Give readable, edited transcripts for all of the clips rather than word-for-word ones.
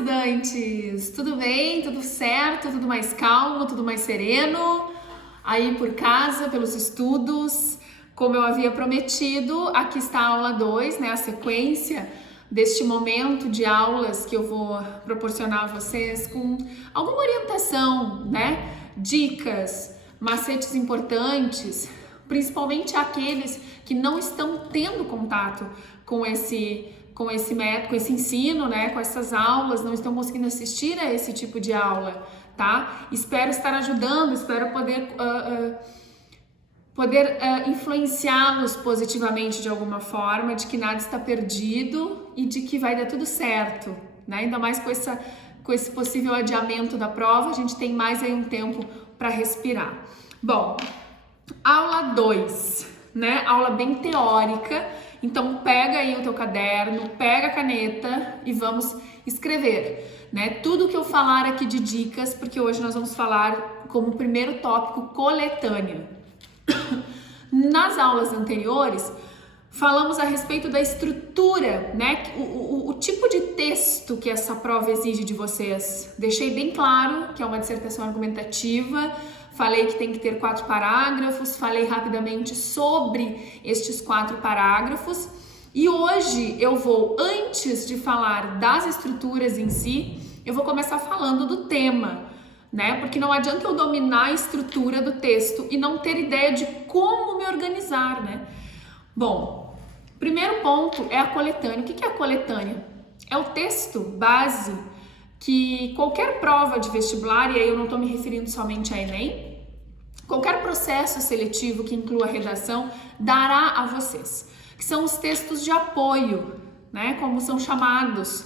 estudantes! Tudo bem? Tudo certo? Tudo mais calmo? Tudo mais sereno? Aí por casa, pelos estudos? Como eu havia prometido, aqui está a aula 2, né? A sequência deste momento de aulas que eu vou proporcionar a vocês com alguma orientação, né? Dicas, macetes importantes, principalmente aqueles que não estão tendo contato com esse método, com esse ensino, né, com essas aulas, não estão conseguindo assistir a esse tipo de aula, tá? Espero estar ajudando, espero poder influenciá-los positivamente de alguma forma, de que nada está perdido e de que vai dar tudo certo, né? Ainda mais com esse possível adiamento da prova, a gente tem mais aí um tempo para respirar. Bom, aula 2, né? Aula bem teórica. Então pega aí o teu caderno, pega a caneta e vamos escrever, né? Tudo que eu falar aqui de dicas, porque hoje nós vamos falar como primeiro tópico coletânea. Nas aulas anteriores, falamos a respeito da estrutura, né? O tipo de texto que essa prova exige de vocês. Deixei bem claro que é uma dissertação argumentativa. Falei que tem que ter 4 parágrafos, falei rapidamente sobre estes 4 parágrafos e hoje eu vou, antes de falar das estruturas em si, eu vou começar falando do tema, né? Porque não adianta eu dominar a estrutura do texto e não ter ideia de como me organizar, né? Bom, primeiro ponto é a coletânea. O que é a coletânea? É o texto base que qualquer prova de vestibular, e aí eu não estou me referindo somente a Enem, qualquer processo seletivo que inclua redação dará a vocês, que são os textos de apoio, né, como são chamados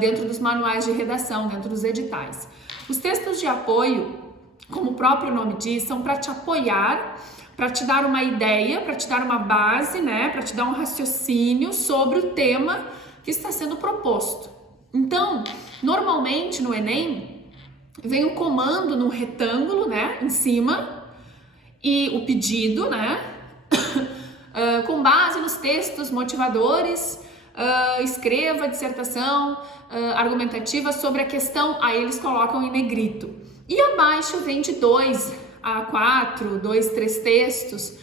dentro dos manuais de redação, dentro dos editais. Os textos de apoio, como o próprio nome diz, são para te apoiar, para te dar uma ideia, para te dar uma base, né, para te dar um raciocínio sobre o tema que está sendo proposto. Então, normalmente no Enem, vem o comando num retângulo, né, em cima, e o pedido, né, com base nos textos motivadores, escreva a dissertação argumentativa sobre a questão, aí eles colocam em negrito. E abaixo vem de 2 a 4, 2, 3 textos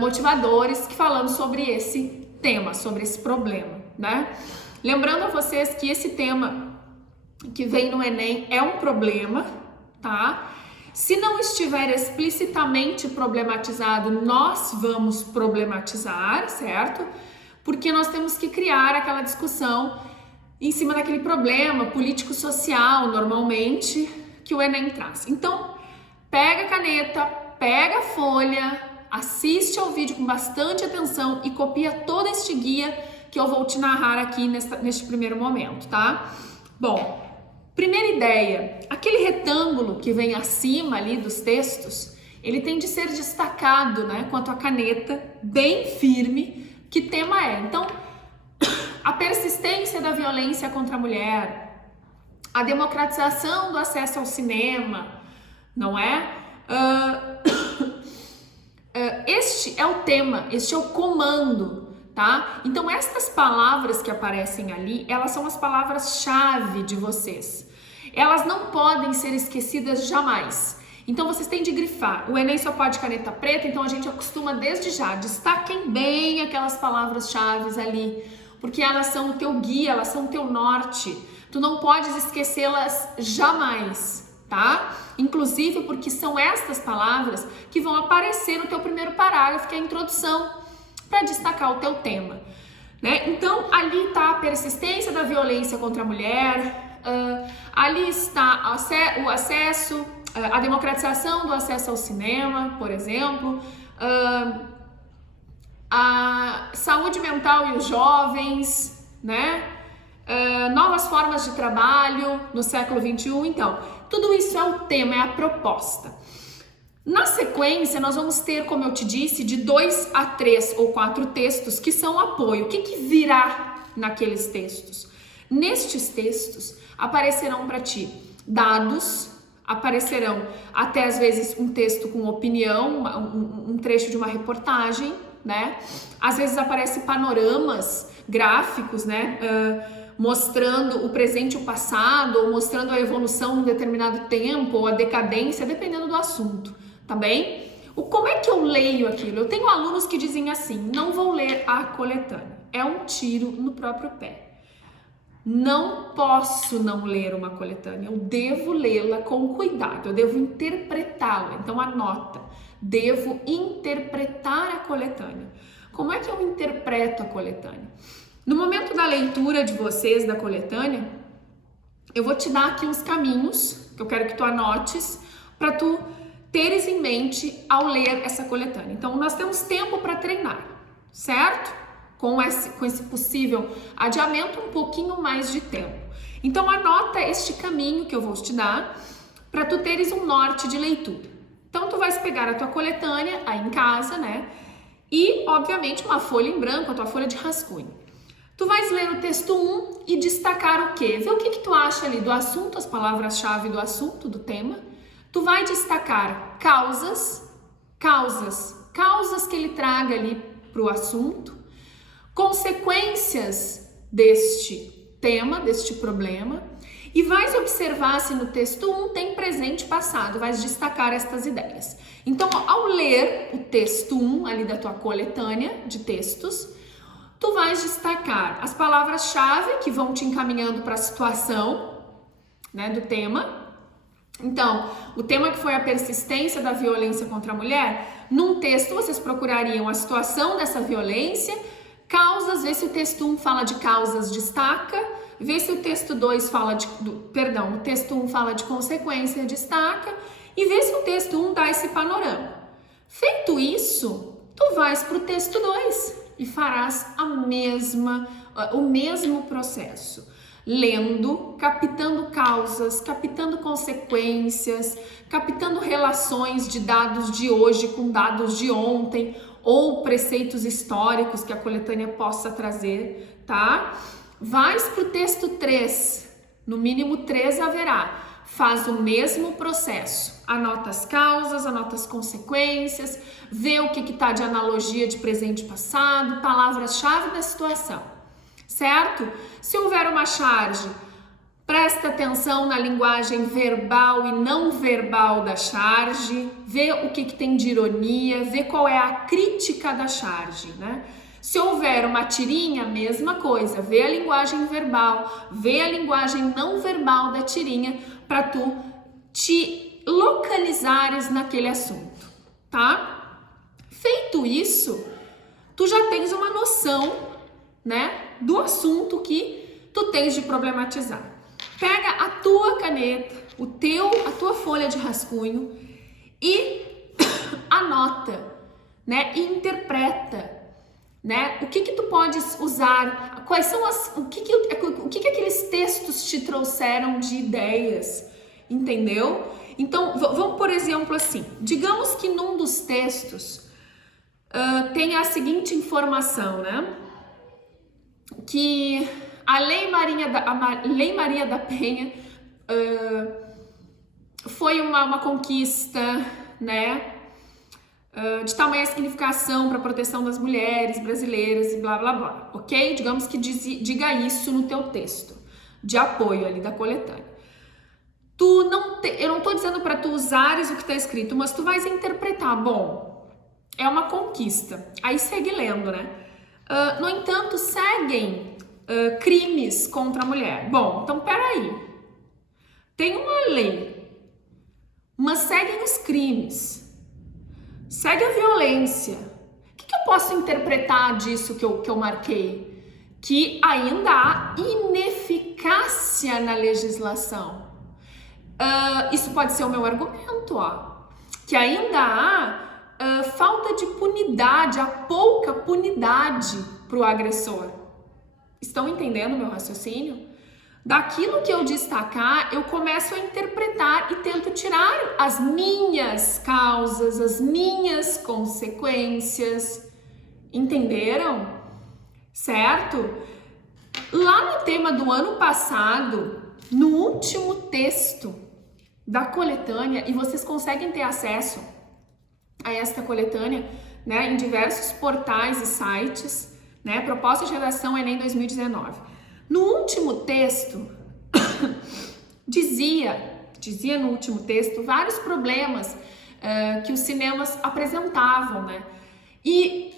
motivadores que falando sobre esse tema, sobre esse problema, né? Lembrando a vocês que esse tema que vem no Enem é um problema, tá? Se não estiver explicitamente problematizado, nós vamos problematizar, certo? Porque nós temos que criar aquela discussão em cima daquele problema político-social, normalmente, que o Enem traz. Então, pega a caneta, pega a folha, assiste ao vídeo com bastante atenção e copia todo este guia que eu vou te narrar aqui neste primeiro momento, tá? Bom, primeira ideia, aquele retângulo que vem acima ali dos textos, ele tem de ser destacado, né, com a tua caneta bem firme, que tema é. Então, a persistência da violência contra a mulher, a democratização do acesso ao cinema, não é? Este é o tema, este é o comando, tá? Então estas palavras que aparecem ali, elas são as palavras-chave de vocês. Elas não podem ser esquecidas jamais. Então vocês têm de grifar. O Enem só pode caneta preta, então a gente acostuma desde já. Destaquem bem aquelas palavras-chave ali, porque elas são o teu guia, elas são o teu norte. Tu não podes esquecê-las jamais, tá? Inclusive porque são estas palavras que vão aparecer no teu primeiro parágrafo, que é a introdução, para destacar o teu tema, né? Então ali está a persistência da violência contra a mulher, ali está o acesso, a democratização do acesso ao cinema, por exemplo, a saúde mental e os jovens, né? Novas formas de trabalho no século XXI. Então, tudo isso é o tema, é a proposta. Na sequência, nós vamos ter, como eu te disse, de 2 a 3 ou 4 textos que são apoio. O que virá naqueles textos? Nestes textos aparecerão para ti dados, aparecerão até às vezes um texto com opinião, um trecho de uma reportagem, né? Às vezes aparece panoramas gráficos, né? mostrando o presente e o passado, ou mostrando a evolução num determinado tempo, ou a decadência, dependendo do assunto, tá bem? Como é que eu leio aquilo? Eu tenho alunos que dizem assim, não vou ler a coletânea, é um tiro no próprio pé. Não posso não ler uma coletânea, eu devo lê-la com cuidado, eu devo interpretá-la, então anota, devo interpretar a coletânea. Como é que eu interpreto a coletânea? No momento da leitura de vocês da coletânea, eu vou te dar aqui uns caminhos, que eu quero que tu anotes, para tu teres em mente ao ler essa coletânea. Então, nós temos tempo para treinar, certo? Com esse possível adiamento, um pouquinho mais de tempo. Então, anota este caminho que eu vou te dar para tu teres um norte de leitura. Então, tu vais pegar a tua coletânea aí em casa, né? E, obviamente, uma folha em branco, a tua folha de rascunho. Tu vais ler o texto 1 e destacar o quê? Vê o que tu acha ali do assunto, as palavras-chave do assunto, do tema. Tu vai destacar causas que ele traga ali para o assunto, consequências deste tema, deste problema, e vais observar se no texto 1 tem presente e passado, vais destacar estas ideias. Então, ao ler o texto 1 ali da tua coletânea de textos, tu vais destacar as palavras-chave que vão te encaminhando para a situação, né, do tema. Então, o tema que foi a persistência da violência contra a mulher, num texto vocês procurariam a situação dessa violência, causas, vê se o texto 1 fala de causas, destaca, vê se o texto 2 fala o texto 1 fala de consequência, destaca, e vê se o texto 1 dá esse panorama. Feito isso, tu vais para o texto 2 e farás o mesmo processo. Lendo, captando causas, captando consequências, captando relações de dados de hoje com dados de ontem ou preceitos históricos que a coletânea possa trazer, tá? Vais para o texto 3, no mínimo 3 haverá. Faz o mesmo processo, anota as causas, anota as consequências, vê o que está de analogia de presente e passado, palavras-chave da situação, certo? Se houver uma charge, presta atenção na linguagem verbal e não verbal da charge, vê o que tem de ironia, vê qual é a crítica da charge, né? Se houver uma tirinha, mesma coisa, vê a linguagem verbal, vê a linguagem não verbal da tirinha para tu te localizares naquele assunto, tá? Feito isso, tu já tens uma noção, né, do assunto que tu tens de problematizar. Pega a tua caneta, a tua folha de rascunho e anota, né, e interpreta, né, o que tu podes usar, quais são o que aqueles textos te trouxeram de ideias, entendeu? Então, vamos por exemplo assim, digamos que num dos textos tem a seguinte informação, né, que a Lei Maria da Penha foi uma conquista, né, de tamanha significação para a proteção das mulheres brasileiras e blá blá blá, ok? Digamos que diga isso no teu texto de apoio ali da coletânea. Eu não estou dizendo para tu usares o que está escrito, mas tu vais interpretar, bom, é uma conquista, aí segue lendo, né? No entanto, seguem crimes contra a mulher. Bom, então peraí, tem uma lei, mas seguem os crimes, segue a violência. O que eu posso interpretar disso que eu marquei? Que ainda há ineficácia na legislação. Isso pode ser o meu argumento, ó, que ainda há falta de punidade, há pouca punidade para o agressor. Estão entendendo meu raciocínio? Daquilo que eu destacar, eu começo a interpretar e tento tirar as minhas causas, as minhas consequências. Entenderam? Certo? Lá no tema do ano passado, no último texto da coletânea, e vocês conseguem ter acesso a esta coletânea, né, em diversos portais e sites, né, proposta de redação Enem 2019. No último texto, dizia no último texto vários problemas que os cinemas apresentavam, né? E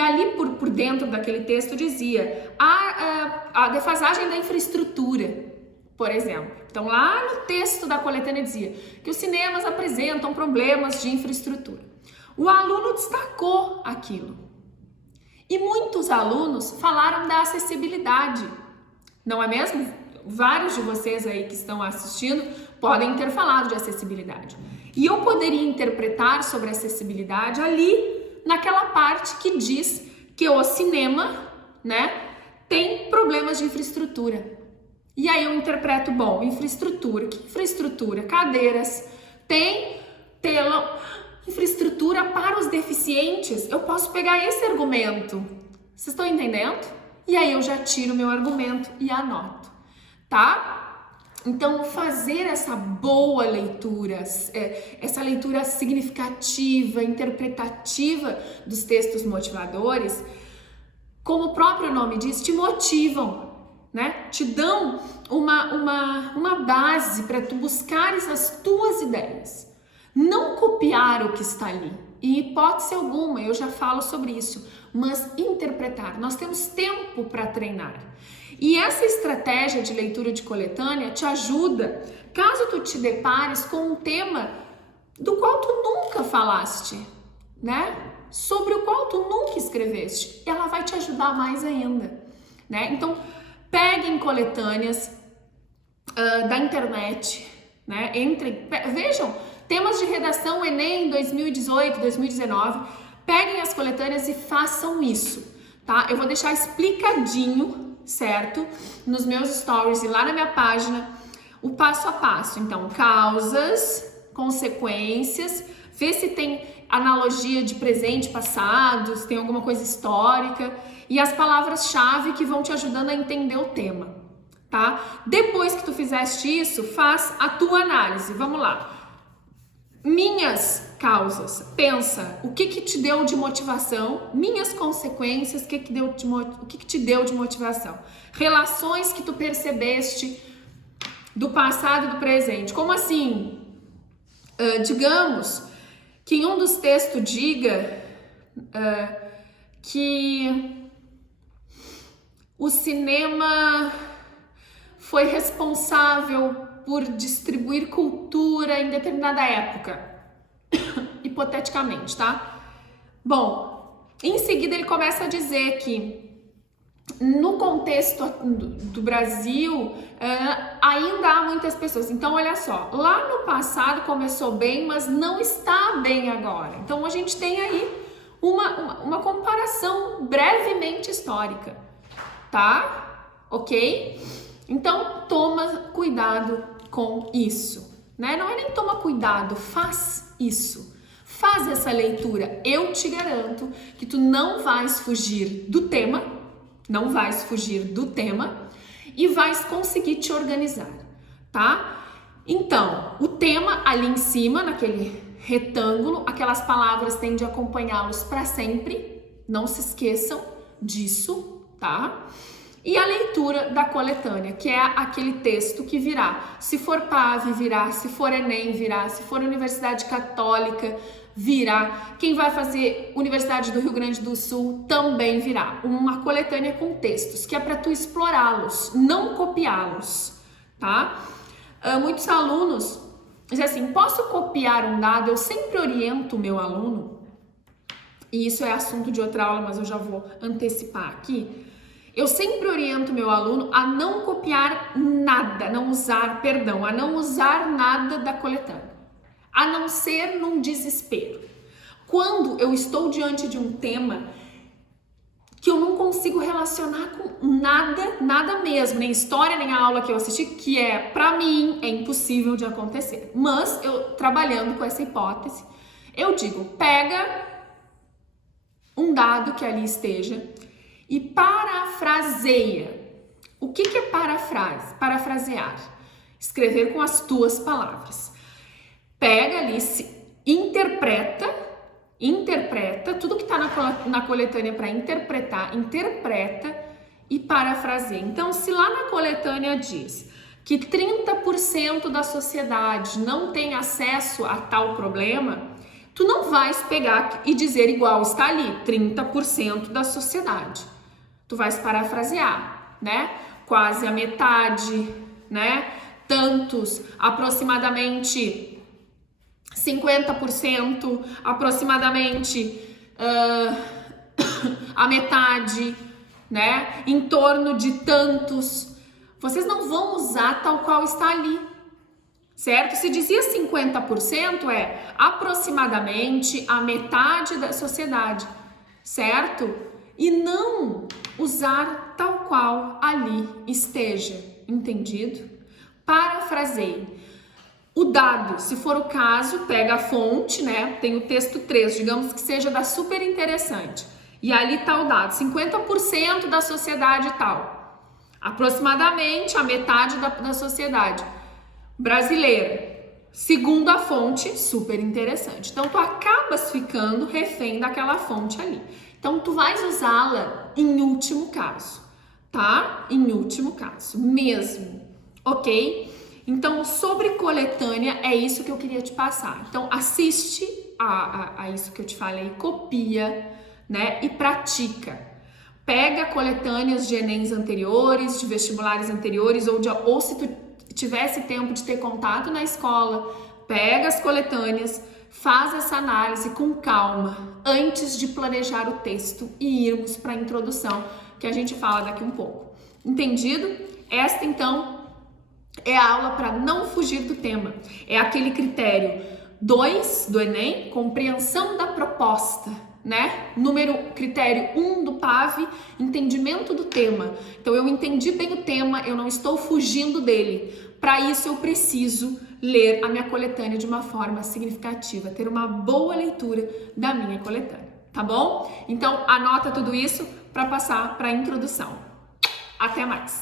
ali por dentro daquele texto dizia a defasagem da infraestrutura, por exemplo. Então lá no texto da coletânea dizia que os cinemas apresentam problemas de infraestrutura. O aluno destacou aquilo. E muitos alunos falaram da acessibilidade, não é mesmo? Vários de vocês aí que estão assistindo podem ter falado de acessibilidade. E eu poderia interpretar sobre acessibilidade ali naquela parte que diz que o cinema, né, tem problemas de infraestrutura. E aí eu interpreto, bom, infraestrutura, que infraestrutura? Cadeiras, tem telão, infraestrutura para os deficientes. Eu posso pegar esse argumento. Vocês estão entendendo? E aí eu já tiro meu argumento e anoto, tá? Então, fazer essa boa leitura, essa leitura significativa, interpretativa dos textos motivadores, como o próprio nome diz, te motivam, né? Te dão uma base para tu buscares as tuas ideias. Não copiar o que está ali. Em hipótese alguma, eu já falo sobre isso, mas interpretar. Nós temos tempo para treinar. E essa estratégia de leitura de coletânea te ajuda, caso tu te depares com um tema do qual tu nunca falaste, né? Sobre o qual tu nunca escreveste. Ela vai te ajudar mais ainda, né? Então, peguem coletâneas da internet, né? Vejam, temas de redação Enem 2018, 2019, peguem as coletâneas e façam isso, tá? Eu vou deixar explicadinho, certo? Nos meus stories e lá na minha página, o passo a passo. Então, causas, consequências, vê se tem analogia de presente, passado, se tem alguma coisa histórica e as palavras-chave que vão te ajudando a entender o tema, tá? Depois que tu fizeste isso, faz a tua análise. Vamos lá. Minhas causas, pensa o que te deu de motivação, minhas consequências, o que te deu de motivação, relações que tu percebeste do passado e do presente. Como assim? Digamos que em um dos textos diga que o cinema foi responsável por distribuir cultura em determinada época, hipoteticamente, tá? Bom, em seguida ele começa a dizer que no contexto do Brasil ainda há muitas pessoas. Então, olha só, lá no passado começou bem, mas não está bem agora. Então, a gente tem aí uma comparação brevemente histórica, tá? Ok? Então, toma cuidado com isso, né? Não é nem toma cuidado, faz isso. Faz essa leitura. Eu te garanto que tu não vais fugir do tema, e vais conseguir te organizar, tá? Então, o tema ali em cima, naquele retângulo, aquelas palavras têm de acompanhá-los para sempre. Não se esqueçam disso, tá? E a leitura da coletânea, que é aquele texto que virá. Se for PAV, virá. Se for Enem, virá. Se for Universidade Católica, virá. Quem vai fazer Universidade do Rio Grande do Sul também virá. Uma coletânea com textos, que é para tu explorá-los, não copiá-los, tá? Muitos alunos dizem assim, posso copiar um dado? Eu sempre oriento o meu aluno, e isso é assunto de outra aula, mas eu já vou antecipar aqui. Eu sempre oriento meu aluno a não copiar nada, a não usar nada da coletânea, a não ser num desespero. Quando eu estou diante de um tema que eu não consigo relacionar com nada mesmo, nem história, nem a aula que eu assisti, que pra mim, é impossível de acontecer. Mas eu, trabalhando com essa hipótese, eu digo, pega um dado que ali esteja e parafraseia. O que é parafrasear? Escrever com as tuas palavras. Pega ali, interpreta tudo que está na coletânea para interpreta e parafraseia. Então, se lá na coletânea diz que 30% da sociedade não tem acesso a tal problema, tu não vais pegar e dizer igual está ali, 30% da sociedade. Tu vais parafrasear, né? Quase a metade, né? Tantos, aproximadamente 50%, aproximadamente a metade, né? Em torno de tantos. Vocês não vão usar tal qual está ali, certo? Se dizia 50%, é aproximadamente a metade da sociedade, certo? E não usar tal qual ali esteja, entendido? Parafraseie. O dado, se for o caso, pega a fonte, né? Tem o texto 3, digamos que seja da Super Interessante. E ali tá o dado, 50% da sociedade tal. Aproximadamente a metade da sociedade brasileira. Segundo a fonte, Super Interessante. Então, tu acabas ficando refém daquela fonte ali. Então, tu vais usá-la em último caso, tá? Em último caso, mesmo, ok? Então, sobre coletânea, é isso que eu queria te passar. Então, assiste a isso que eu te falei, copia, né? E pratica. Pega coletâneas de Enems anteriores, de vestibulares anteriores, ou se tu tivesse tempo de ter contato na escola, pega as coletâneas, faz essa análise com calma, antes de planejar o texto e irmos para a introdução, que a gente fala daqui um pouco. Entendido? Esta, então, é a aula para não fugir do tema. É aquele critério 2 do Enem, compreensão da proposta, né? Critério 1 do PAV, entendimento do tema. Então, eu entendi bem o tema, eu não estou fugindo dele. Para isso, eu preciso ler a minha coletânea de uma forma significativa, ter uma boa leitura da minha coletânea, tá bom? Então, anota tudo isso para passar para a introdução. Até mais!